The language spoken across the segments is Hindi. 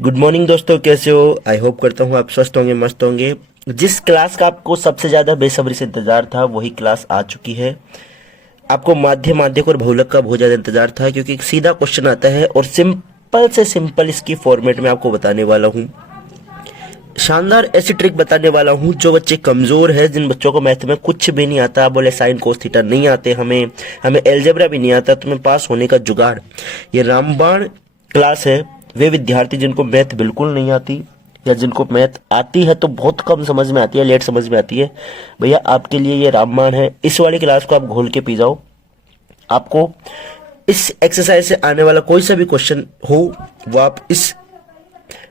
गुड मॉर्निंग दोस्तों, कैसे हो? आई होप करता हूँ आप स्वस्थ होंगे, मस्त होंगे। जिस क्लास का आपको सबसे ज़्यादा बेसब्री से इंतज़ार था वही क्लास आ चुकी है। आपको माध्य माध्यक और बहुलक का बहुत ज़्यादा इंतज़ार था, क्योंकि एक सीधा क्वेश्चन आता है और सिंपल से सिंपल इसकी फॉर्मेट में आपको बताने वाला हूँ। शानदार ऐसी ट्रिक बताने वाला हूँ जो बच्चे कमज़ोर है, जिन बच्चों को मैथ में कुछ भी नहीं आता, बोले साइन कोस थीटा नहीं आते, हमें हमें एलजेब्रा भी नहीं आता, तुम्हें पास होने का जुगाड़। ये रामबाण क्लास है। वे विद्यार्थी जिनको मैथ बिल्कुल नहीं आती या जिनको मैथ आती है तो बहुत कम समझ में आती है, लेट समझ में आती है, भैया आपके लिए ये रामबाण है। इस वाली क्लास को आप घोल के पी जाओ। आपको इस एक्सरसाइज से आने वाला कोई सा भी क्वेश्चन हो वो आप इस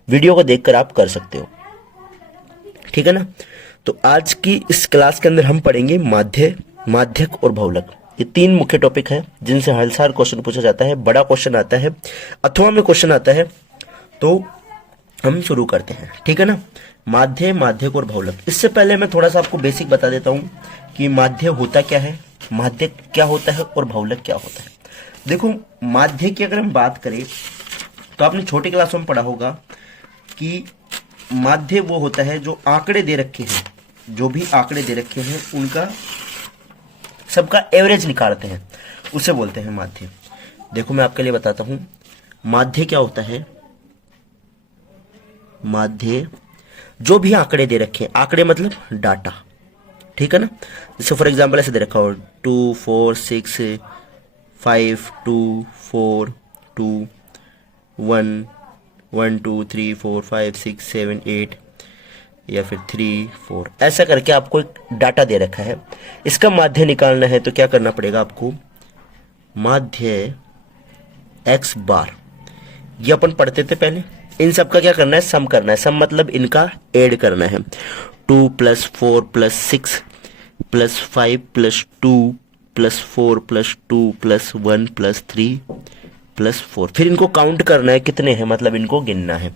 वीडियो को देखकर आप कर सकते हो, ठीक है ना। तो आज की इस क्लास के अंदर हम पढ़ेंगे माध्य, माध्यक और बहुलक। ये तीन मुख्य टॉपिक है जिनसे हर साल क्वेश्चन पूछा जाता है, बड़ा क्वेश्चन आता है अथवा में क्वेश्चन आता है। तो हम शुरू करते हैं, ठीक है ना। माध्य, माध्यक और बहुलक। इससे पहले मैं थोड़ा सा आपको बेसिक बता देता हूं कि माध्य होता क्या है, माध्यक क्या होता है और बहुलक क्या होता है। देखो, माध्य की अगर हम बात करें तो आपने छोटी क्लासों में पढ़ा होगा कि माध्य वो होता है जो आंकड़े दे रखे हैं, जो भी आंकड़े दे रखे हैं उनका सबका एवरेज निकालते हैं, उसे बोलते हैं माध्य। देखो मैं आपके लिए बताता हूं माध्य क्या होता है। माध्य जो भी आंकड़े दे रखे हैं, आंकड़े मतलब डाटा, ठीक है ना। जैसे फॉर एग्जांपल ऐसे दे रखा हो 2 4 6 5 2 4 2 1 1 2 3 4 5 6 7 8 या फिर 3 4, ऐसा करके आपको एक डाटा दे रखा है। इसका माध्य निकालना है तो क्या करना पड़ेगा आपको, माध्य x बार, ये अपन पढ़ते थे पहले। इन सब का क्या करना है, सम करना है। सम मतलब इनका ऐड करना है। 2 + 4 + 6 + 5 + 2 + 4 + 2 + 1 + 3 + 4। फिर इनको काउंट करना है कितने हैं, मतलब इनको गिनना है।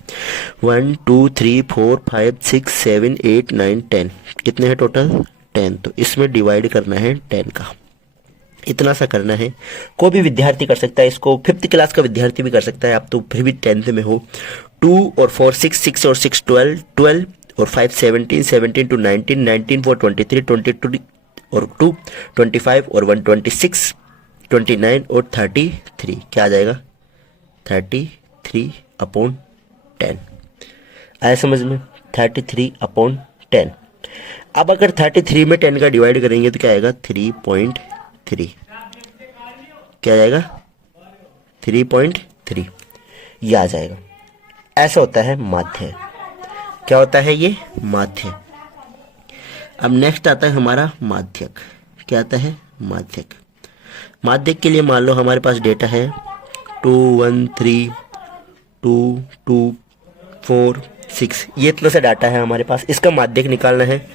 1 2 3 4 5 6 7 8 9 10, कितने हैं टोटल 10। तो इसमें डिवाइड करना है 10 का, इतना सा करना है। कोई भी विद्यार्थी कर सकता है इसको, 5th क्लास का विद्यार्थी भी कर सकता है। आप तो फिर भी 10th में हो। 2 और 4 6, 6 और 6 12, 12 और 5 17, 17 to 19, 19 4 23, 22 और 2 25 और 1 26, 29 और 33, क्या आ जाएगा 33/10। आया समझ में, 33/10। अब अगर 33 में 10 का डिवाइड करेंगे तो क्या आएगा 3.3, क्या आएगा 3.3, ये आ जाएगा। ऐसा होता है माध्य। क्या होता है ये, माध्य। अब नेक्स्ट आता है हमारा माध्यक। क्या आता है, माध्यक। माध्यक के लिए मान लो हमारे पास डेटा है 2 1 3 2 2 4 6, ये इतना सा डाटा है हमारे पास। इसका माध्यक निकालना है।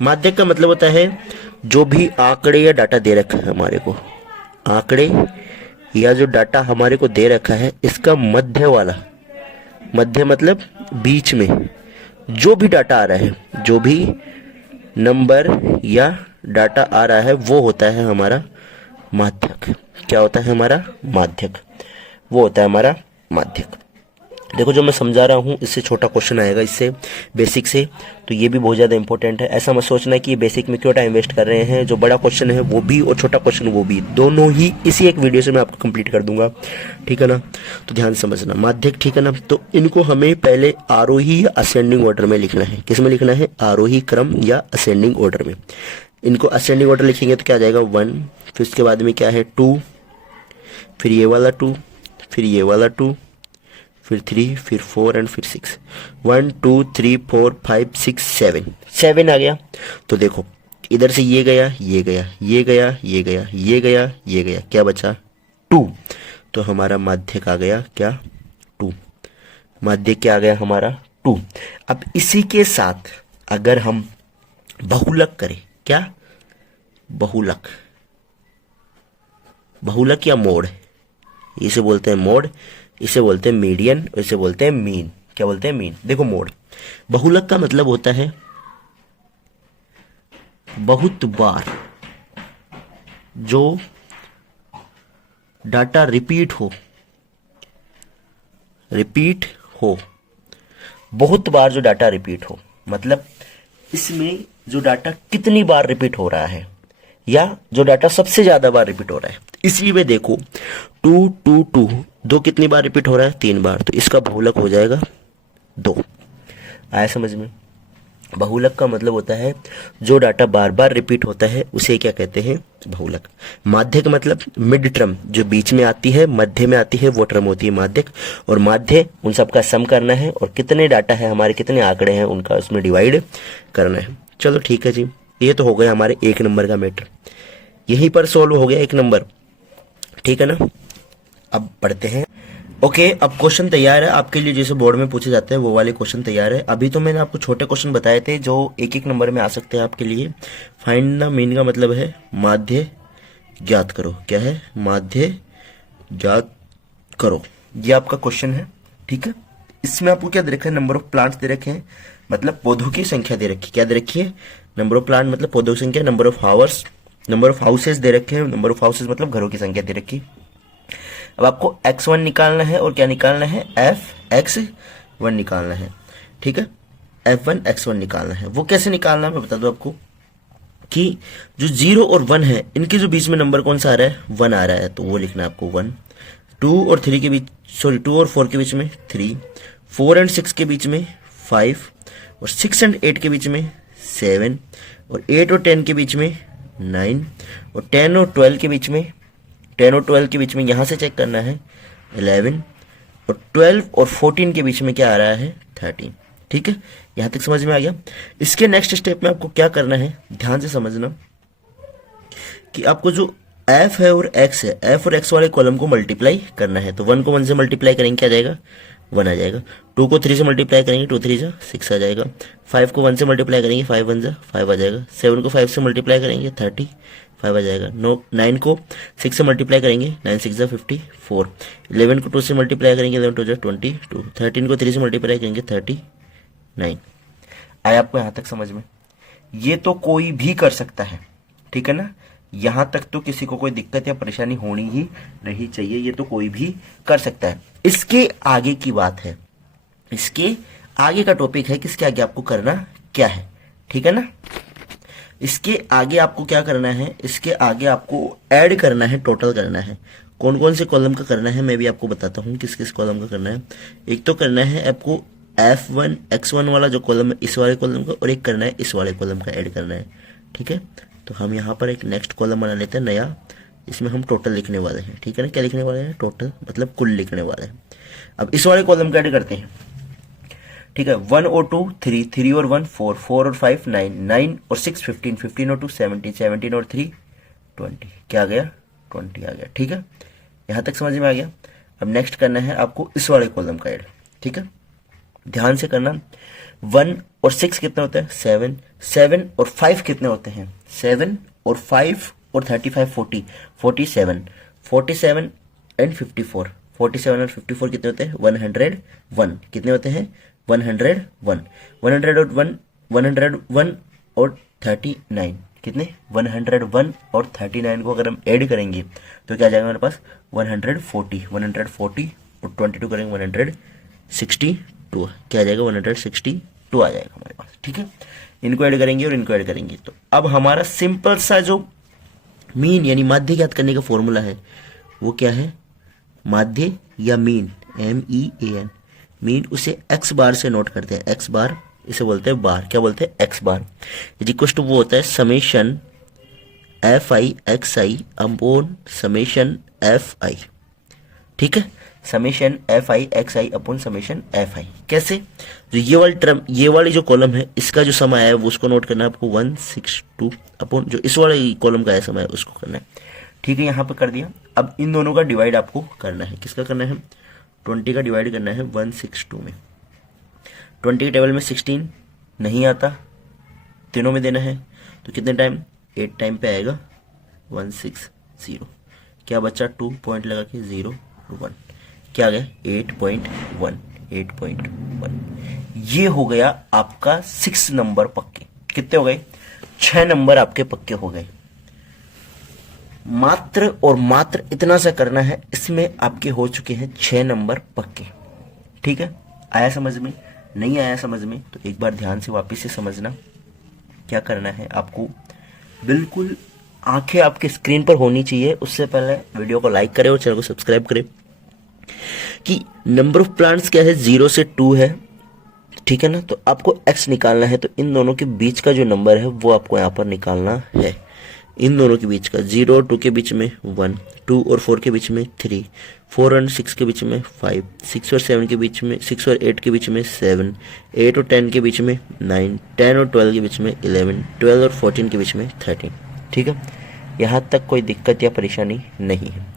माध्यक का मतलब होता है जो भी आंकड़े या डाटा दे रखा है हमारे को, आंकड़े या जो डाटा हमारे को दे रखा है, इसका मध्य वाला, मध्य मतलब बीच में जो भी डाटा आ रहा है, जो भी नंबर या डाटा आ रहा है वो होता है हमारा माध्यक। क्या होता है हमारा माध्यक, वो होता है हमारा माध्यक। देखो जो मैं समझा रहा हूँ इससे छोटा क्वेश्चन आएगा, इससे बेसिक से, तो ये भी बहुत ज़्यादा इंपॉर्टेंट है। ऐसा मत सोचना कि ये बेसिक में क्यों टाइम वेस्ट कर रहे हैं। जो बड़ा क्वेश्चन है वो भी और छोटा क्वेश्चन वो भी, दोनों ही इसी एक वीडियो से मैं आपको कंप्लीट कर दूंगा, ठीक है ना। तो ध्यान समझना माध्यक, ठीक है ना। तो इनको हमें पहले आरोही या असेंडिंग ऑर्डर में लिखना है। किस में लिखना है, आरोही क्रम या असेंडिंग ऑर्डर में। इनको असेंडिंग ऑर्डर लिखेंगे तो क्या आ जाएगा 1, फिर उसके बाद में क्या है 2, फिर ये वाला 2, फिर ये वाला 2, फिर 3, फिर 4 एंड फिर 6। 1 2 3 4 5 6 7, 7 आ गया। तो देखो इधर से ये गया, ये गया, ये गया, ये गया, ये गया, ये गया, क्या बचा 2। तो हमारा माध्यक आ गया क्या 2। माध्यक क्या आ गया हमारा 2। अब इसी के साथ अगर हम बहुलक करें, क्या बहुलक, बहुलक या मोड, इसे बोलते हैं मोड, इसे बोलते हैं मीडियन, इसे बोलते हैं मीन। क्या बोलते हैं, मीन। देखो मोड, बहुलक का मतलब होता है बहुत बार जो डाटा रिपीट हो, रिपीट हो, बहुत बार जो डाटा रिपीट हो, मतलब इसमें जो डाटा कितनी बार रिपीट हो रहा है या जो डाटा सबसे ज्यादा बार रिपीट हो रहा है। इसी में देखो 2 2 2 दो कितनी बार रिपीट हो रहा है, 3 बार, तो इसका बहुलक हो जाएगा 2। आया समझ में? बहुलक का मतलब होता है जो डाटा बार बार रिपीट होता है उसे क्या कहते हैं, बहुलक। माध्यक मतलब मिड टर्म, जो बीच में आती है, मध्य में आती है, वो टर्म होती है माध्यक। और माध्य उन सबका सम करना है और कितने डाटा है हमारे, कितने आंकड़े हैं उनका उसमें डिवाइड करना है। चलो ठीक है जी, ये तो हो गया हमारे 1 नंबर का मैटर, यहीं पर सोल्व हो गया 1 नंबर, ठीक है ना। अब पढ़ते हैं। ओके, अब क्वेश्चन तैयार है आपके लिए, जैसे बोर्ड में पूछे जाते हैं वो वाले क्वेश्चन तैयार है। अभी तो मैंने आपको छोटे क्वेश्चन बताए थे जो 1 नंबर में आ सकते हैं आपके लिए। फाइंड द मीन का मतलब है माध्य ज्ञात करो। क्या है? माध्य ज्ञात करो, ये आपका क्वेश्चन है, ठीक है। इसमें आपको क्या दे रखा है, नंबर ऑफ प्लांट्स दे रखे हैं, मतलब पौधों की संख्या दे रखी है। क्या दे रखी है? नंबर ऑफ प्लांट मतलब पौधों की संख्या। Number of hours, number of houses दे रखे हैं, नंबर ऑफ हाउसेस मतलब घरों की संख्या दे रखी। अब आपको x1 निकालना है और क्या निकालना है, fx1 निकालना है, ठीक है। f1 x1 निकालना है। वो कैसे निकालना है मैं बता दूं आपको, कि जो 0 और 1 है इनके जो बीच में नंबर कौन सा आ रहा है, 1 आ रहा है, तो वो लिखना है आपको 1। 2 और 3 के बीच, सॉरी 2 और 4 के बीच में 3, 4 एंड 6 के बीच में 5, और 6 एंड 8 के बीच में 7, और 8 और 10 के बीच में 9, और 10 और 12 के बीच में, 10 और 12 के बीच में यहां से चेक करना है 11, और 12 और 14 के बीच में क्या आ रहा है, 13, ठीक है। यहां तक समझ में आ गया। इसके नेक्स्ट स्टेप में आपको क्या करना है, ध्यान से समझना, कि आपको जो f है और x है, f और x वाले कॉलम को मल्टीप्लाई करना है। तो 1 को 1 से मल्टीप्लाई करेंगे क्या आ जाएगा, 1 आ जाएगा। 2 को 3 से मल्टीप्लाई करेंगे 2 3 जा 6 आ जाएगा। 5 को 1 से मल्टीप्लाई करेंगे 5 1 जा 5 आ जाएगा। 7 को 5 से मल्टीप्लाई करेंगे 35 आ जाएगा। 9 को 6 से मल्टीप्लाई करेंगे 9 6 जा 54। 11 को 2 से मल्टीप्लाई करेंगे 11 2 जा 22। 13 को 3 से मल्टीप्लाई करेंगे 39। आया आपको यहाँ तक समझ में? ये तो कोई भी कर सकता है, ठीक है ना। यहां तक तो किसी को कोई दिक्कत या परेशानी होनी ही नहीं चाहिए, ये तो कोई भी कर सकता है। इसके आगे की बात है, इसके आगे का टॉपिक है कि इसके आगे आपको करना क्या है, ठीक है ना। इसके आगे आपको क्या करना है, इसके आगे आपको ऐड करना है, टोटल करना है। कौन कौन से कॉलम का करना है मैं भी आपको बताता हूं, किस किस कॉलम का करना है। एक तो करना है आपको f1 x1 वाला जो कॉलम है इस वाले कॉलम का, और एक करना है इस वाले कॉलम का ऐड करना है, ठीक है। तो हम यहाँ पर एक नेक्स्ट कॉलम बना लेते हैं नया, इसमें हम टोटल लिखने वाले हैं, ठीक है ना। क्या लिखने वाले हैं, टोटल मतलब कुल लिखने वाले हैं। अब इस वाले कॉलम का ऐड करते हैं, ठीक है। 1 और 2 3, 3 और 1 4, 4 और 5 9, 9 और 6 15, 15 और 2 17, 17 और 3 20, क्या आ गया, 20 आ गया, ठीक है। यहां तक समझ में आ गया। अब नेक्स्ट करना है आपको इस वाले कॉलम का ऐड, ठीक है। ध्यान से करना। 1 और 6 कितने होते हैं, 7, 7 और 5 कितने होते हैं, 7 और 5 और 35 40, 47, 47 एंड 54, 47 और 54 कितने होते हैं, 101 कितने होते हैं, 101, 101, 101 और 39 कितने, 101 और 39 को अगर हम ऐड करेंगे तो क्या आ जाएगा हमारे पास, 140, 140 और 22 करेंगे 162, क्या आ जाएगा, 162 आ जाएगा हमारे पास, ठीक है। इनको ऐड करेंगे और इनको ऐड करेंगे। तो अब हमारा सिंपल सा जो मीन यानी माध्य ज्ञात करने का फॉर्मूला है वो क्या है, माध्य या मीन, MEAN, मीन उसे x बार से नोट करते हैं, x बार इसे बोलते हैं बार, क्या बोलते हैं, x बार इक्वल टू वो होता है summation FI upon summation FI, ठीक है। Summation FI upon summation FI कैसे, जो ये वाली टर्म, ये वाली जो कॉलम है इसका जो समय है वो उसको नोट करना है आपको 162 अपॉन जो इस वाले कॉलम का समय है उसको करना है, ठीक है। यहाँ पे कर दिया। अब इन दोनों का डिवाइड आपको करना है, किसका करना है, 20 का डिवाइड करना है 162 में। 20 के टेबल में 16 नहीं आता, तीनों में देना है, तो कितने टाइम, 8 टाइम पे आएगा 160, क्या बच्चा 2 पॉइंट लगा के 0 1, क्या आ गया 8.1, 8.1। ये हो गया आपका 6 नंबर पक्के। कितने हो गए, 6 नंबर आपके पक्के हो गए। मात्र और मात्र इतना सा करना है, इसमें आपके हो चुके हैं 6 नंबर पक्के, ठीक है। आया समझ में, नहीं आया समझ में तो एक बार ध्यान से वापस से समझना। क्या करना है आपको, बिल्कुल आंखें आपके स्क्रीन पर होनी चाहिए। उससे पहले वीडियो को लाइक करें और चैनल को सब्सक्राइब करें कि नंबर ऑफ प्लांट्स क्या है, 0 से 2 है, ठीक है ना। तो आपको x निकालना है, तो इन दोनों के बीच का जो नंबर है वो आपको यहाँ पर निकालना है। इन दोनों के बीच का 0 और 2 के बीच में 1, 2 और 4 के बीच में 3, 4 और 6 के बीच में 5, 6 और 7 के बीच में 6 और 8 के बीच में 7, 8 और 10 के बीच में 9, 10 और 12 के बीच में 11, 12 और 14 के बीच में 13, ठीक है। यहाँ तक कोई दिक्कत या परेशानी नहीं है।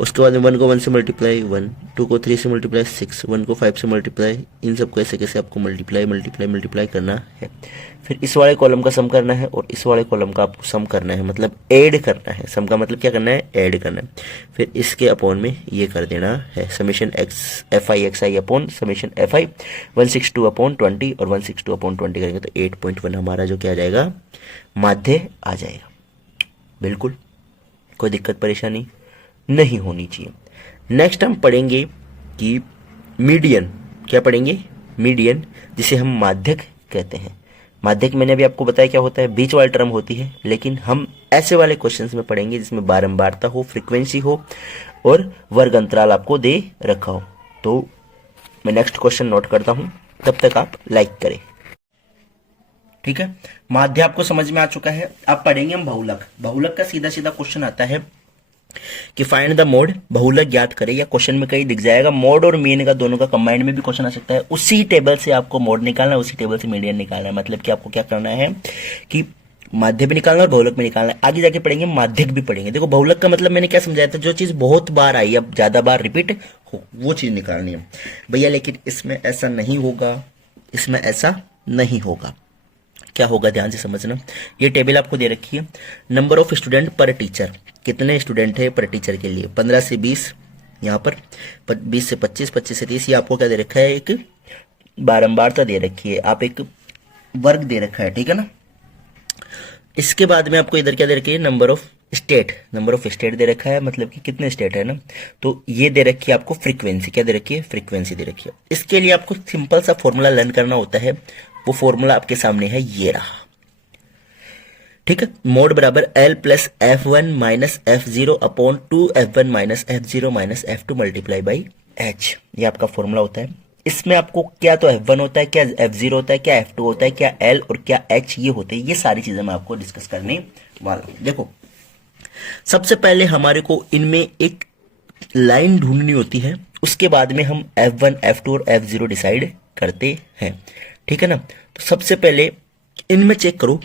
उसके बाद में 1 को 1 से मल्टीप्लाई 1, 2 को 3 से मल्टीप्लाई 6, 1 को 5 से मल्टीप्लाई, इन सब को ऐसे कैसे आपको मल्टीप्लाई करना है। फिर इस वाले कॉलम का सम करना है और इस वाले कॉलम का आपको सम करना है, मतलब ऐड करना है। सम का मतलब क्या करना है, ऐड करना है। फिर इसके अपॉन में ये कर देना है, summation F I x I upon summation F I 162 upon 20 और 162 अपॉन 20 करेंगे तो 8.1 हमारा जो क्या आ जाएगा, माध्य आ जाएगा। बिल्कुल कोई दिक्कत परेशानी नहीं होनी चाहिए। नेक्स्ट हम पढ़ेंगे कि मीडियन। क्या पढ़ेंगे, मीडियन, जिसे हम माध्यक कहते हैं। माध्यक मैंने अभी आपको बताया क्या होता है, बीच वाली टर्म होती है, लेकिन हम ऐसे वाले क्वेश्चंस में पढ़ेंगे जिसमें बारंबारता हो, फ्रीक्वेंसी हो और वर्ग अंतराल आपको दे रखा हो। तो मैं नेक्स्ट क्वेश्चन नोट करता हूं, तब तक आप लाइक करें, ठीक है। माध्य आपको समझ में आ चुका है। अब पढ़ेंगे हम बहुलक। बहुलक का सीधा सीधा क्वेश्चन आता है कि फाइंड द मोड, बहुलक ज्ञात करें, या क्वेश्चन में कहीं दिख जाएगा मोड और मीन का दोनों का कंबाइंड में भी क्वेश्चन आ सकता है। उसी टेबल से आपको मोड निकालना है, उसी टेबल से मीडियन निकालना है। मतलब कि आपको क्या करना है कि माध्य भी निकालना और बहुलक भी निकालना है। आगे जाके पढ़ेंगे माध्यक भी पढ़ेंगे। देखो बहुलक का मतलब मैंने क्या समझाया था, जो चीज बहुत बार आई, अब ज्यादा बार रिपीट हो, वो चीज निकालनी है भैया। लेकिन इसमें ऐसा नहीं होगा, इसमें ऐसा नहीं होगा। क्या होगा ध्यान से समझना। ये टेबल आपको दे रखी है, नंबर ऑफ स्टूडेंट पर टीचर, कितने स्टूडेंट है पर टीचर के लिए, 15 से 20, यहाँ पर 20 से 25, 25 से 30। ये आपको क्या दे रखा है, एक बारंबारता दे रखी है, आप एक वर्ग दे रखा है, ठीक है ना। इसके बाद में आपको इधर क्या दे रखी है, number of state, number of state दे रखा है, मतलब कि कितने स्टेट है ना। तो ये दे रखी है आपको फ्रीक्वेंसी, क्या दे रखी है, फ्रीक्वेंसी दे रखी है। इसके लिए आपको सिंपल सा फॉर्मूला लर्न करना होता है। वो फॉर्मूला आपके सामने है, ये रहा, ठीक है। मोड बराबर L plus F1 minus F0 upon 2F1 minus F0 minus F2 multiply by H। ये आपका फॉर्मूला होता है। इसमें आपको क्या तो F1 होता है, क्या F0 होता है, क्या F2 होता है, क्या L और क्या H ये होते हैं। ये सारी चीजें मैं आपको डिस्कस करने वाला हूं। देखो सबसे पहले हमारे को इनमें एक लाइन ढूंढनी होती है, उसके बाद में हम F1, F2 और F0 डिसाइड करते हैं, ठीक है ना। तो सबसे पहले इनमें चेक करो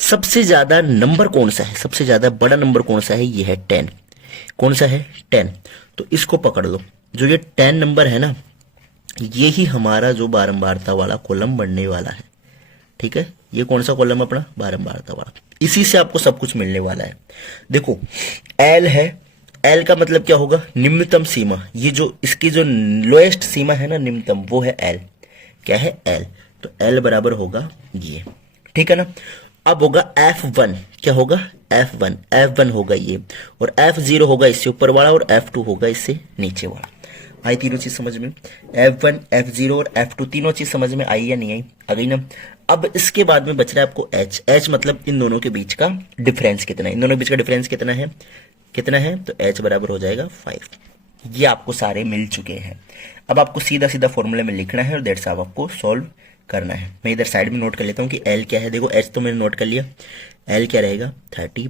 सबसे ज्यादा नंबर कौन सा है, सबसे ज्यादा बड़ा नंबर कौन सा है, ये है 10। कौन सा है, 10। तो इसको पकड़ लो, जो ये 10 नंबर है ना, ये ही हमारा जो बारंबारता वाला कॉलम बनने वाला है, ठीक है। ये कौन सा कॉलम अपना, बारंबारता वाला। इसी से आपको सब कुछ मिलने वाला है। देखो L है, L का मतलब क्या होगा, निम्नतम सीमा। ये जो इसकी जो लोएस्ट सीमा है ना, निम्नतम, वो है L। क्या है, L। तो L बराबर होगा ये, ठीक है ना। अब होगा F1, क्या होगा, F1, F1 होगा ये, और F0 होगा इससे ऊपर वाला, और F2 होगा इससे नीचे वाला। आई तीनों चीज समझ में, F1, F0 और F2 तीनों चीज समझ में आई या नहीं आई, आ गई ना। अब इसके बाद में बच रहा है आपको H। H मतलब इन दोनों के बीच का डिफरेंस कितना है, इन दोनों के बीच का डिफरेंस कितना है, कितना है, तो H बराबर हो जाएगा 5। ये आपको सारे मिल चुके हैं। अब आपको सीधा सीधा फॉर्मूले में लिखना है और दैट्स ऑल आपको सॉल्व करना है। मैं इधर साइड में नोट कर लेता हूँ कि L क्या है। देखो H तो मैंने नोट कर लिया, L क्या रहेगा 30,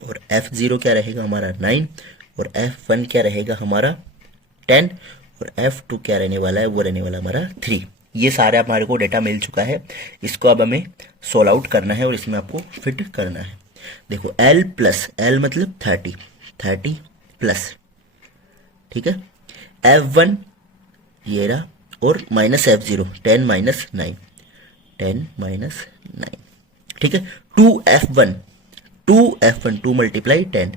और F0 क्या रहेगा हमारा 9, और F1 क्या रहेगा हमारा 10, और F2 क्या रहने वाला है, वो रहने वाला हमारा 3। ये सारे हमारे को डेटा मिल चुका है। इसको अब हमें सोल्व आउट करना है और इसमें आपको फिट करना है। देखो L प्लस, L मतलब 30 प्लस, ठीक है, F1 ये रहा, और माइनस F0, 10 माइनस 9, 10 माइनस 9, ठीक है। 2F1, 2 multiply 10,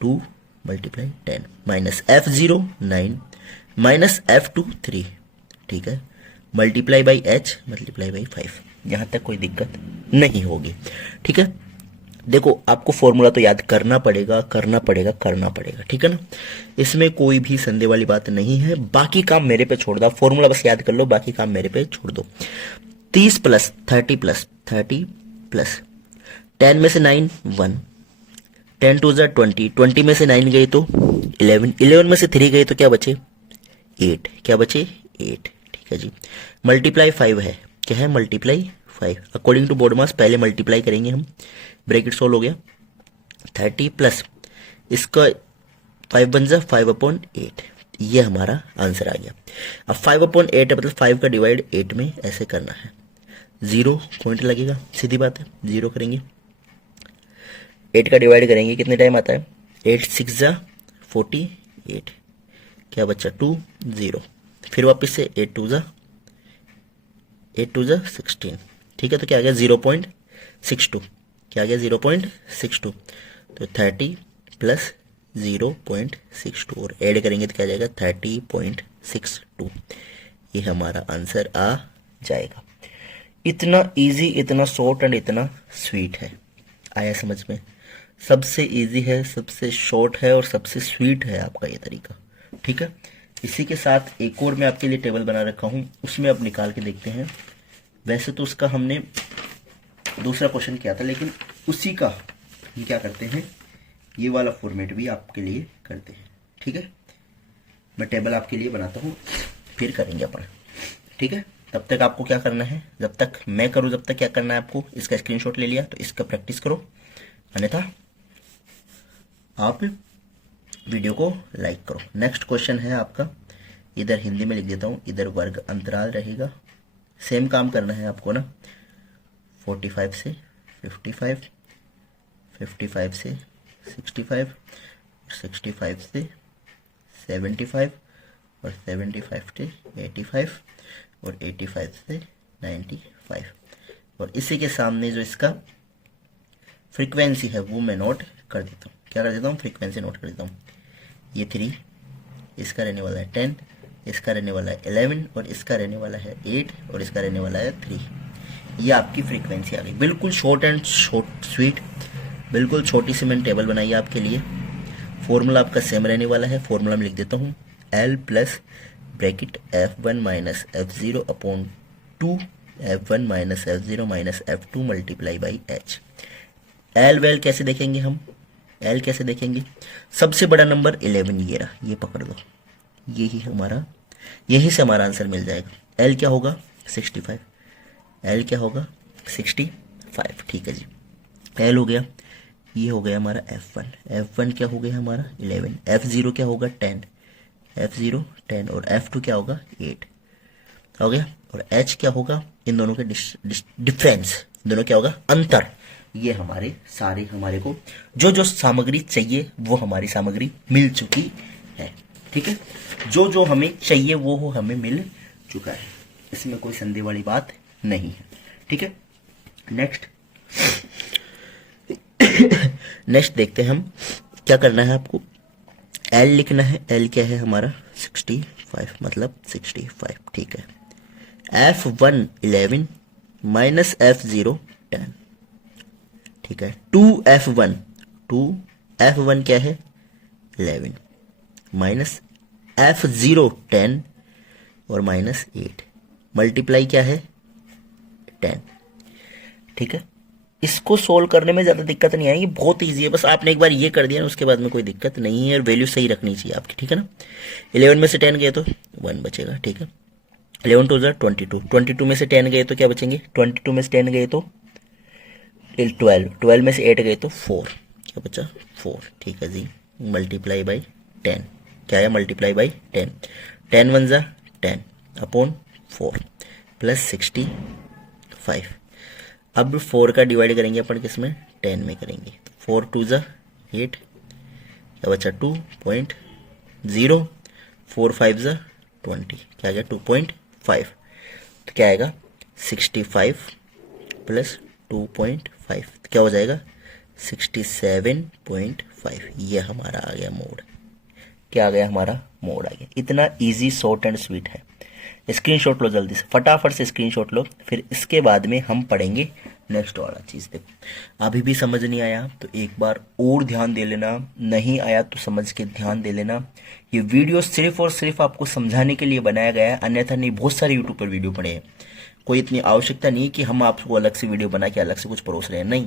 2 multiply 10, minus F0 9, minus F2 3, ठीक है, multiply by H, multiply by 5। यहां तक कोई दिक्कत नहीं होगी, ठीक है। देखो आपको फॉर्मूला तो याद करना पड़ेगा, ठीक है ना, इसमें कोई भी संदेह वाली बात नहीं है। बाकी काम मेरे पे छोड़ दो, फॉर्मूला बस याद कर लो, बाकी काम मेरे पे छोड़ दो। 30 प्लस 30 प्लस 10 में से 9 1, 10 टू 20, 20 में से 9 गए तो 11, 11 में से 3 गए तो क्या बचे 8, क्या बचे 8, ठीक है जी। मल्टीप्लाई 5 है, क्या है मल्टीप्लाई 5, अकॉर्डिंग टू बोर्ड मास पहले मल्टीप्लाई करेंगे हम, ब्रैकेट सोल्व हो गया 30 प्लस इसका 5 बन जा 5/8, ये हमारा आंसर आ गया। अब 5/8 है मतलब 5 का डिवाइड 8 में ऐसे करना है, 0 पॉइंट लगेगा, सीधी बात है 0 करेंगे, 8 का डिवाइड करेंगे कितने टाइम आता है, 8 6 जा 48, क्या बच्चा 2 0, फिर वापस से 8 2 जा 16, ठीक है, तो क्या आ गया 0.62, क्या आ गया 0.62, तो 30 प्लस 0.62 और ऐड करेंगे तो क्या आ जाएगा 30.62, ये हमारा आंसर आ जाएगा। इतना इजी, इतना शॉर्ट एंड इतना स्वीट है, आया समझ में, सबसे इजी है, सबसे शॉर्ट है और सबसे स्वीट है आपका ये तरीका, ठीक है। इसी के साथ एक और मैं आपके लिए टेबल बना रखा हूं, उसमें अब निकाल के देखते हैं। वैसे तो उसका हमने दूसरा क्वेश्चन किया था, लेकिन उसी का हम क्या करते हैं, ये वाला फॉर्मेट भी आपके लिए करते हैं, ठीक है। मैं टेबल आपके लिए बनाता हूँ, फिर करेंगे अपन, ठीक है। तब तक आपको क्या करना है, जब तक मैं करूँ जब तक क्या करना है आपको, इसका स्क्रीनशॉट ले लिया तो इसका प्रैक्टिस करो, अन्यथा आप वीडियो को लाइक करो। नेक्स्ट क्वेश्चन है आपका, इधर हिंदी में लिख देता हूँ, इधर वर्ग अंतराल रहेगा, सेम काम करना है आपको ना, 45 से 55, 55 से 65, 65 से 75 और 75 से 85 और 85 से 95, और इसी के सामने जो इसका फ्रीक्वेंसी है वो मैं नोट कर देता हूँ, क्या कर देता हूँ, फ्रीक्वेंसी नोट कर देता हूँ। ये 3, इसका रहने वाला है 10, इसका रहने वाला है 11 और इसका रहने वाला है 8 और इसका रहने वाला है 3, ये आपकी फ्रीक्वेंसी आ गई। बिल्कुल शॉर्ट एंड शॉर्ट स्वीट, बिल्कुल छोटी सी मैंने टेबल बनाई है आपके लिए। फॉर्मूला आपका सेम रहने वाला है, फॉर्मूला में लिख देता हूँ, L plus bracket F1 minus F0 upon 2 F1 minus F0 minus F2 multiply by H। L well कैसे देखेंगे हम, एल कैसे देखेंगे, सबसे बड़ा नंबर 11 ये रहा, ये पकड़ लो, यही से हमारा आंसर मिल जाएगा। एल क्या होगा 65, एल क्या होगा 65, ठीक है जी। एल हो गया, ये हो गया हमारा F1, F1 क्या हो गया हमारा 11, F0 क्या होगा 10, F0 10 और F2 क्या होगा 8 हो गया, और H क्या होगा, इन दोनों के डिफरेंस, दोनों क्या होगा अंतर। ये हमारे सारे, हमारे को जो जो सामग्री चाहिए वो हमारी सामग्री मिल चुकी है, ठीक है, जो जो हमें चाहिए वो हमें मिल चुका है, इसमें कोई संदेह वाली बात नहीं है, ठीक है। नेक्स्ट देखते हैं हम क्या करना है आपको, एल लिखना है, एल क्या है हमारा 65 मतलब 65, ठीक है। F1 11 माइनस F0 10, ठीक है। 2F1 क्या है 11 माइनस F0 10 और माइनस 8 मल्टीप्लाई क्या है 10, ठीक है। इसको सोल्व करने में ज़्यादा दिक्कत नहीं आएगी, बहुत इजी है, बस आपने एक बार ये कर दिया ना उसके बाद में कोई दिक्कत नहीं है, और वैल्यू सही रखनी चाहिए आपकी, ठीक है ना। 11 में से 10 गए तो 1 बचेगा, ठीक है। 11 टू 22, 22 में से 10 गए तो क्या बचेंगे, 22 में से 10 गए तो 12, 12 में से 8 गए तो 4, क्या बचा 4, ठीक है जी। मल्टीप्लाई बाई 10, क्या है मल्टीप्लाई बाई 10, 10 1 जा 10 अपॉन 4 प्लस 65। अब 4 का डिवाइड करेंगे अपन किस में 10 में करेंगे, 4 2 जा 8, क्या बचा 2.0, 4 5 जा 20, क्या आ गया 2.5, तो क्या आएगा 65 प्लस 2.5 क्या हो जाएगा 67.5, ये हमारा आ गया मोड, क्या आ गया हमारा मोड आ गया। इतना इजी शॉर्ट एंड स्वीट है। स्क्रीनशॉट लो जल्दी से, फटाफट से स्क्रीनशॉट लो, फिर इसके बाद में हम पढ़ेंगे नेक्स्ट वाला चीज देखो, अभी भी समझ नहीं आया तो एक बार और ध्यान दे लेना, नहीं आया तो समझ के ध्यान दे लेना। ये वीडियो सिर्फ और सिर्फ आपको समझाने के लिए बनाया गया है, अन्यथा नहीं। बहुत सारे यूट्यूब पर वीडियो पड़े हैं, कोई इतनी आवश्यकता नहीं है कि हम आपको अलग से वीडियो बना के अलग से कुछ परोस रहे हैं, नहीं।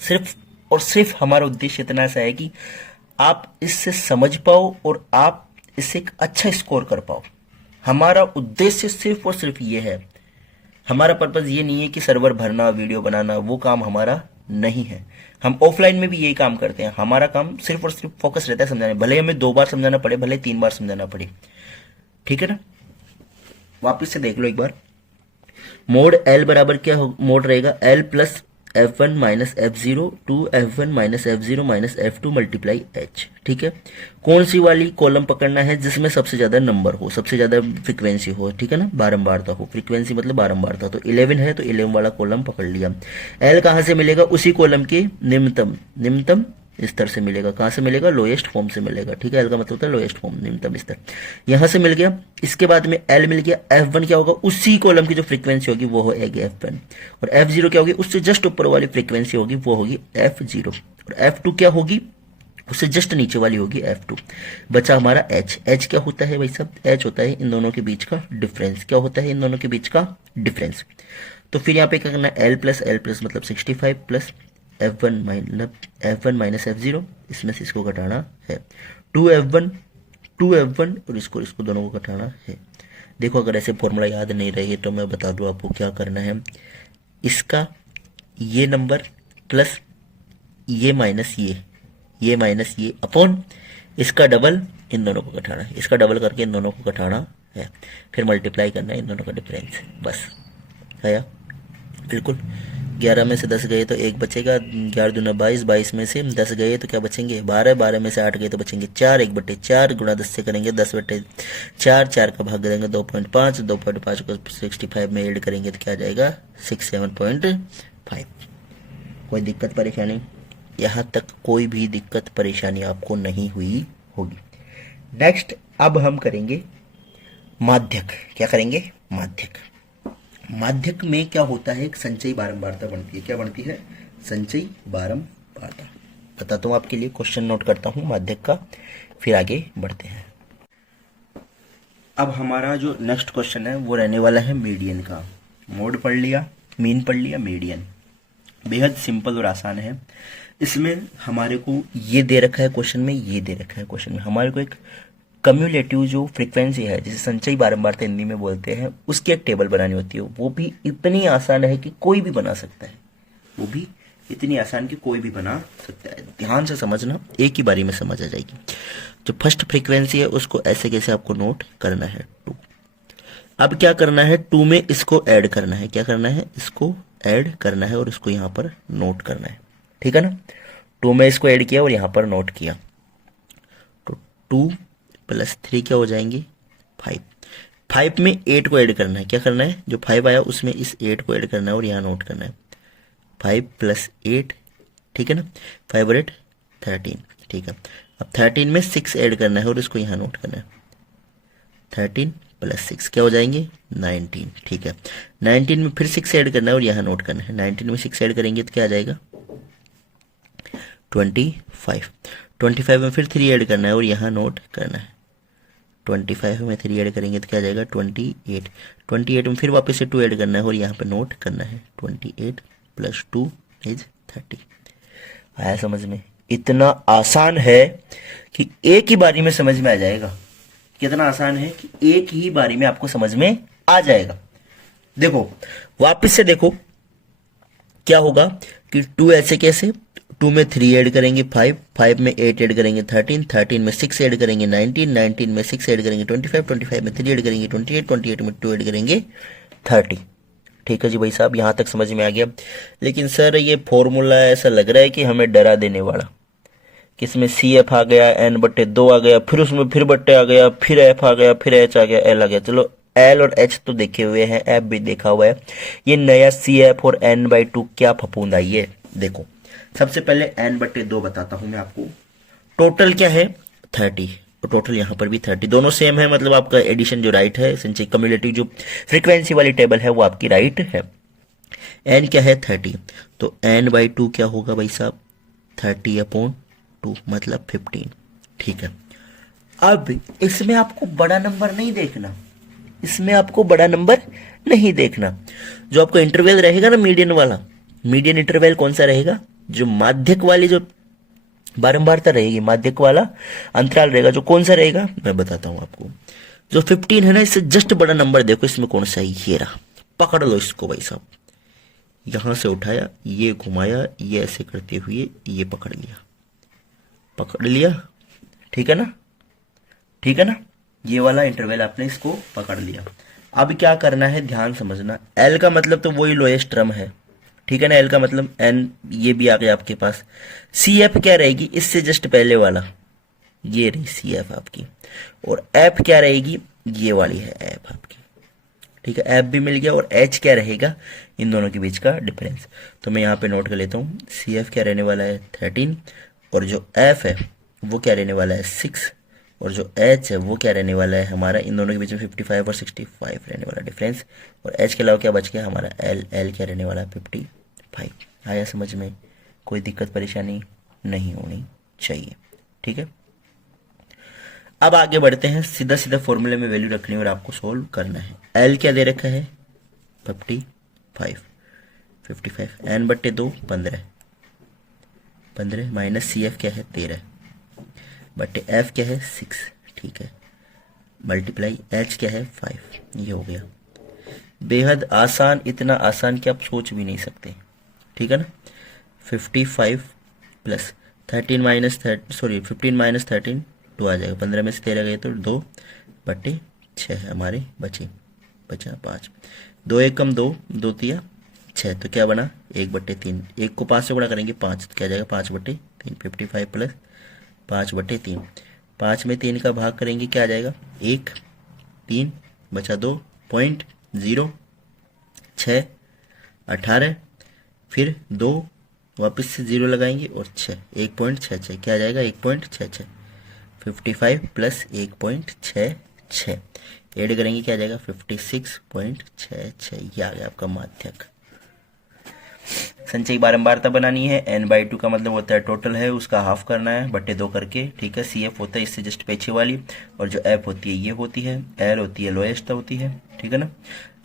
सिर्फ और सिर्फ हमारा उद्देश्य इतना सा है कि आप इससे समझ पाओ और आप इससे एक अच्छा स्कोर कर पाओ। हमारा उद्देश्य सिर्फ और सिर्फ ये है। हमारा पर्पज ये नहीं है कि सर्वर भरना, वीडियो बनाना, वो काम हमारा नहीं है। हम ऑफलाइन में भी यही काम करते हैं। हमारा काम सिर्फ और सिर्फ फोकस रहता है समझाने, भले हमें 2 बार समझाना पड़े, भले 3 बार समझाना पड़े, ठीक है ना। वापिस से देख लो एक बार। मोड एल बराबर क्या मोड रहेगा, L plus F1 minus F0 two F1 minus F0 minus F2 multiply H, ठीक है। कौन सी वाली कॉलम पकड़ना है, जिसमें सबसे ज्यादा नंबर हो, सबसे ज्यादा फ्रीक्वेंसी हो, ठीक है ना, बारंबारता हो। फ्रीक्वेंसी मतलब बारंबारता, तो 11 है तो 11 वाला कॉलम पकड़ लिया। एल कहां से मिलेगा, उसी कॉलम के निम्नतम स्तर से मिलेगा। कहां से मिलेगा, लोएस्ट फॉर्म से मिलेगा, ठीक है। एल का मतलब होता है लोएस्ट फॉर्म, निम्नतम स्तर, यहां से मिल गया। इसके बाद में एल मिल गया। F1 क्या होगा, उसी कॉलम की जो फ्रीक्वेंसी होगी वो होगी F1, और F0 क्या होगी, उससे जस्ट ऊपर वाली फ्रीक्वेंसी होगी वो होगी F0, और F2 क्या होगी, उससे जस्ट नीचे वाली होगी F2। बचा हमारा H। H क्या होता है भाई साहब, H होता है इन दोनों के बीच का डिफरेंस। क्या होता है इन दोनों के बीच का डिफरेंस। तो फिर यहाँ पे क्या करना है, L प्लस मतलब 65 प्लस F1 माइनस F0, इसमें से इसको घटाना है 2F1 और इसको दोनों को घटाना है। देखो अगर ऐसे फॉर्मूला याद नहीं रहे तो मैं बता दूं आपको क्या करना है। इसका ये नंबर प्लस ये माइनस ये अपॉन इसका डबल इन दोनों को घटाना है, इसका डबल करके इन दोनों को घटाना है, फिर मल्टीप्लाई करना है इन दोनों का डिफरेंस, बस आया। बिल्कुल 11 में से 10 गए तो 1 बचेगा, 11 दूना 22, 22 में से 10 गए तो क्या बचेंगे 12, 12 में से 8 गए तो बचेंगे 4, 1/4 गुणा 10 से करेंगे 10/4, 4 का भाग देंगे 2.5, 2.5 को 65 में ऐड करेंगे तो क्या आ जाएगा 67.5। कोई दिक्कत परेशानी, यहाँ तक कोई भी दिक्कत परेशानी आपको नहीं हुई होगी। नेक्स्ट अब हम करेंगे माध्यक। क्या करेंगे, माध्यक। माध्यक में क्या होता है, एक संचयी बारंबारता बनती है। क्या बनती है, संचयी बारंबारता। बताता हूं आपके लिए, क्वेश्चन नोट करता हूं माध्यक का, फिर आगे बढ़ते हैं। अब हमारा जो नेक्स्ट क्वेश्चन है वो रहने वाला है मीडियन का। मोड पढ़ लिया, मीन पढ़ लिया, मीडियन बेहद सिंपल और आसान है। इसमें हमारे को ये दे रखा है क्वेश्चन में, ये दे रखा है क्वेश्चन में हमारे को एक कम्युलेटिव जो फ्रीक्वेंसी है, जिसे संचयी बारंबारता हिंदी में बोलते हैं, उसकी एक टेबल बनानी होती है। वो भी इतनी आसान है कि कोई भी बना सकता है, वो भी इतनी आसान कि कोई भी बना सकता है। ध्यान से समझना, एक ही बारी में समझ आ जाएगी। जो फर्स्ट फ्रीक्वेंसी है उसको ऐसे कैसे आपको नोट करना है 2। अब क्या करना है, 2 में इसको ऐड करना है। क्या करना है, इसको ऐड करना है और इसको यहाँ पर नोट करना है, ठीक है ना। 2 में इसको ऐड किया और यहाँ पर नोट किया, तो 2 + 3 क्या हो जाएंगे 5। 5 में 8 को ऐड करना है। क्या करना है, जो 5 आया उसमें इस 8 को ऐड करना है और यहाँ नोट करना है 5 + 8, ठीक है ना। 5 और 8 13, ठीक है। अब 13 में 6 ऐड करना है और इसको यहाँ नोट करना है 13 + 6 क्या हो जाएंगे 19, ठीक है। 19 में फिर 6 ऐड करना है और यहाँ नोट करना है। 19 में 6 ऐड करेंगे तो क्या आ जाएगा 25। 25 में फिर 3 ऐड करना है और यहाँ नोट करना है। 25 में 3 ऐड करेंगे तो क्या आ जाएगा 28। 28 में फिर वापस से 2 ऐड करना है और यहाँ पे नोट करना है 28 + 2 = 30। आया समझ में? इतना आसान है कि एक ही बारी में समझ में आ जाएगा। कितना आसान है कि एक ही बारी में आपको समझ में आ जाएगा। देखो वापस से देखो क्या होगा कि 2 ऐसे कैसे, 2 में 3 ऐड करेंगे 5, 5 में 8 ऐड करेंगे 13, 13 में 6 ऐड करेंगे 19, 19 में 6 ऐड करेंगे 25, 25 में 3 ऐड करेंगे 28, 28 में 2 ऐड करेंगे 30। ठीक है जी भाई साहब, यहां तक समझ में आ गया। लेकिन सर ये फॉर्मूला ऐसा लग रहा है कि हमें डरा देने वाला, कि इसमें CF आ गया, N/2 आ गया, फिर उसमें फिर बट्टे आ गया, फिर F आ गया, फिर H आ गया, L आ गया। चलो L और H तो देखे हुए हैं, F भी देखा हुआ है, ये नया CF और N/2 क्या फफूंद आई है। देखो सबसे पहले N/2 बताता हूं मैं आपको। टोटल क्या है 30, और टोटल यहां पर भी 30, दोनों सेम है, मतलब आपका एडिशन जो राइट है, संचय कम्युलेटिव जो फ्रीक्वेंसी वाली टेबल है वो आपकी राइट है। n क्या है 30, तो n/2 क्या होगा भाई साहब 30/2 मतलब 15। ठीक है, अब इसमें आपको बड़ा नंबर नहीं देखना, इसमें आपको बड़ा नंबर नहीं देखना। जो आपको इंटरवल रहेगा ना मीडियन वाला, मीडियन इंटरवल कौन सा रहेगा, जो माध्यक वाली जो बारंबारता रहेगी, माध्यक वाला अंतराल रहेगा, जो कौन सा रहेगा मैं बताता हूं आपको। जो 15 है ना, इससे जस्ट बड़ा नंबर देखो इसमें कौन सा है, ये रहा। पकड़ लो इसको भाई साहब, यहां से उठाया, ये घुमाया, ये ऐसे करते हुए ये पकड़ लिया, पकड़ लिया। ठीक है ना, ठीक है ना, ये वाला इंटरवल आपने इसको पकड़ लिया। अब क्या करना है ध्यान समझना, एल का मतलब तो वही लोएस्ट टर्म है। ठीक है ना, एल का मतलब एन, ये भी आ गया आपके पास। सी एफ क्या रहेगी, इससे जस्ट पहले वाला, ये रही सी एफ आपकी, और एफ क्या रहेगी, ये वाली है एफ आपकी। ठीक है, एफ भी मिल गया, और एच क्या रहेगा, इन दोनों के बीच का डिफरेंस। तो मैं यहाँ पे नोट कर लेता हूँ, सी एफ क्या रहने वाला है 13, और जो एफ है वो क्या रहने वाला है 6, और जो एच है वो क्या रहने वाला है हमारा, इन दोनों के बीच में 55 और 65 रहने वाला डिफरेंस। और एच के अलावा क्या बच गया हमारा एल, एल क्या रहने वाला है 55। आया समझ में, कोई दिक्कत परेशानी नहीं होनी चाहिए। ठीक है, अब आगे बढ़ते हैं, सीधा सीधा फॉर्मूले में वैल्यू रखनी है और आपको सोल्व करना है। एल क्या दे रखा है 55, n/2 15 माइनस सी एफ क्या है 13 बटे एफ क्या है 6। ठीक है, मल्टीप्लाई एच क्या है 5, ये हो गया। बेहद आसान, इतना आसान कि आप सोच भी नहीं सकते। ठीक है ना, 55 प्लस 13 माइनस 13 2 आ जाएगा, 15 में से 13 गए तो 2/6 हमारे बचा 5, 2 1 कम 2, 2 3 6, तो क्या बना 1/3। 1 को 5 से गुणा करेंगे 5, तो क्या जाएगा 5/3। 55 प्लस 5/3, 5 में 3 का भाग करेंगे क्या आ जाएगा 1, 3 बचा 2.06, 18, फिर 2 वापस से 0 लगाएंगे और 6, 1.66 क्या आ जाएगा 1.66। 55 प्लस 1.66 ऐड करेंगे क्या आ जाएगा 56.66, ये आ गया आपका माध्यक। संचयी बारंबारता बनानी है, n/2 का मतलब होता है टोटल है उसका हाफ करना है बटे 2 करके। ठीक है, सी एफ होता है इससे जस्ट पीछे वाली, और जो एफ होती है ये होती है, एल होती है लोएस्ट होती है। ठीक है ना,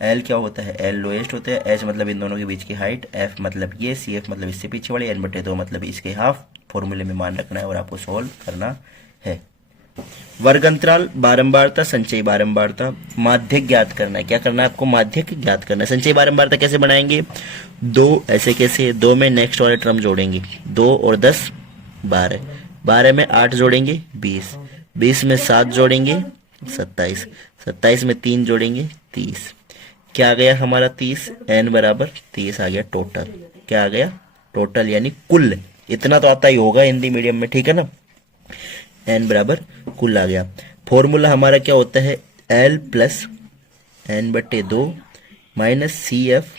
एल क्या होता है, एल लोएस्ट होता है, एच मतलब इन दोनों के बीच की हाइट, एफ मतलब ये, सी एफ मतलब इससे पीछे वाली, n/2 मतलब इसके हाफ। फॉर्मूले में मान रखना है और आपको सोल्व करना है। वर्ग अंतराल, बारंबारता, संचयी बारंबारता, माध्यक ज्ञात करना है। क्या करना है आपको, माध्यक ज्ञात करना है। संचयी बारंबारता कैसे बनाएंगे, 2 ऐसे कैसे, 2 में नेक्स्ट वाले टर्म जोड़ेंगे, 2 और 10 12, 12 में 8 जोड़ेंगे 20, 20 में 7 जोड़ेंगे 27, 27 में 3 जोड़ेंगे 30, क्या आ गया हमारा 30, n बराबर 30 आ गया टोटल। क्या आ गया टोटल यानी कुल, इतना तो आता ही होगा हिंदी मीडियम में। ठीक है ना, n बराबर कुल आ गया। फॉर्मूला हमारा क्या होता है, L plus n/2 minus C F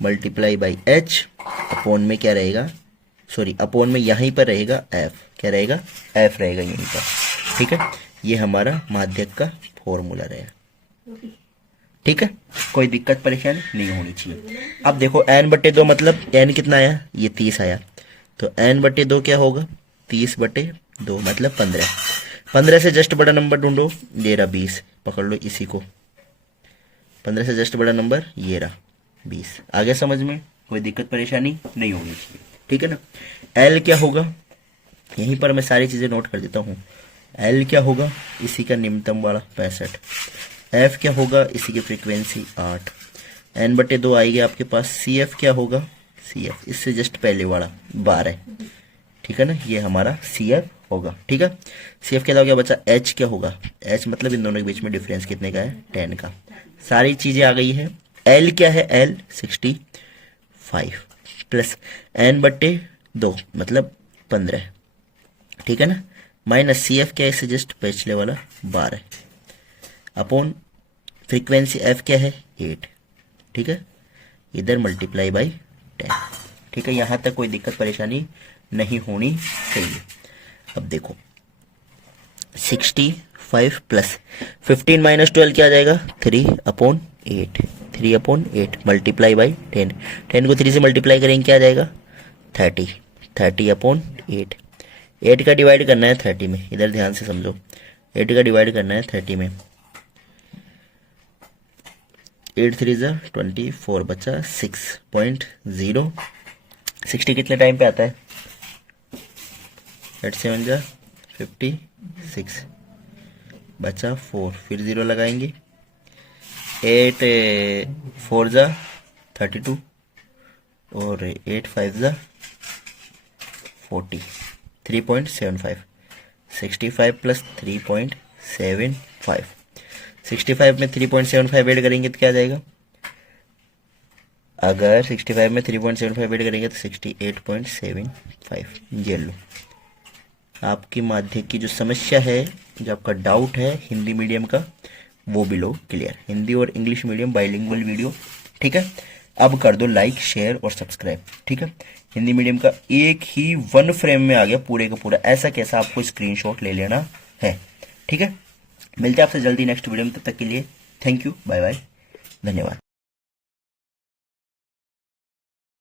multiply by H, upon में क्या रहेगा, सॉरी अपोन में यहीं पर रहेगा f, क्या रहेगा f रहेगा यहीं पर। ठीक है, ये हमारा माध्यक का फॉर्मूला रहेगा। ठीक है, कोई दिक्कत परेशानी नहीं होनी चाहिए। अब देखो n/2 मतलब n कितना आया, ये 30 आया, तो n/2 क्या होगा 30/2 मतलब 15। 15 से जस्ट बड़ा नंबर ढूंढो, ये रहा 20, पकड़ लो इसी को। 15 से जस्ट बड़ा नंबर ये रहा 20। आगे समझ में, कोई दिक्कत परेशानी नहीं होनी चाहिए। ठीक है ना, L क्या होगा, यहीं पर मैं सारी चीजें नोट कर देता हूँ। L क्या होगा, इसी का निम्नतम वाला 65। F क्या होगा, इसी की फ्रीक्वेंसी 8। n/2 आएगी आपके पास। CF क्या होगा, CF इससे जस्ट पहले वाला 12। ठीक है ना, ये हमारा CF होगा। ठीक है, CF के अलावा क्या बचा, H क्या होगा, H मतलब इन दोनों के बीच में डिफरेंस कितने का है 10 का। सारी चीजें आ गई है। L क्या है, L 65 प्लस n/2 मतलब 15। ठीक है ना, माइनस CF क्या है, इससे जस्ट पिछले वाला 12 अपॉन फ्रीक्वेंसी F क्या है 8। ठीक है, इधर मल्टीप्लाई बाई 10। ठीक है, यहां तक कोई दिक्कत परेशानी नहीं होनी चाहिए। अब देखो 65 प्लस 15 माइनस 12 क्या आ जाएगा 3/8, 3/8 मल्टीप्लाई बाई 10, 10 को 3 से मल्टीप्लाई करेंगे क्या आ जाएगा 30, 30/8, 8 का डिवाइड करना है 30 में, इधर ध्यान से समझो, 8 का डिवाइड करना है 30 में, 8 3 24 बचा 6.0, 60 कितने टाइम पे आता है 8 7 56 बचा 4, फिर 0 लगाएंगे, 8 4 32 और 8 5 40, 3.75, 65 प्लस 3.75, 65 में 3.75 ऐड करेंगे तो क्या आ जाएगा, अगर 65 में 3.75 ऐड करेंगे तो 68.75। ये लो आपकी माध्यमिक की जो समस्या है, जो आपका डाउट है हिंदी मीडियम का, वो भी लो क्लियर, हिंदी और इंग्लिश मीडियम बाइलिंगुअल वीडियो, ठीक है। अब कर दो लाइक शेयर और सब्सक्राइब, ठीक है। हिंदी मीडियम का एक ही 1 फ्रेम में आ गया पूरे का पूरा, ऐसा कैसा आपको स्क्रीनशॉट ले लेना है, ठीक है। मिलते हैं आपसे जल्दी नेक्स्ट वीडियो में, तब तक के लिए थैंक यू, बाय बाय, धन्यवाद।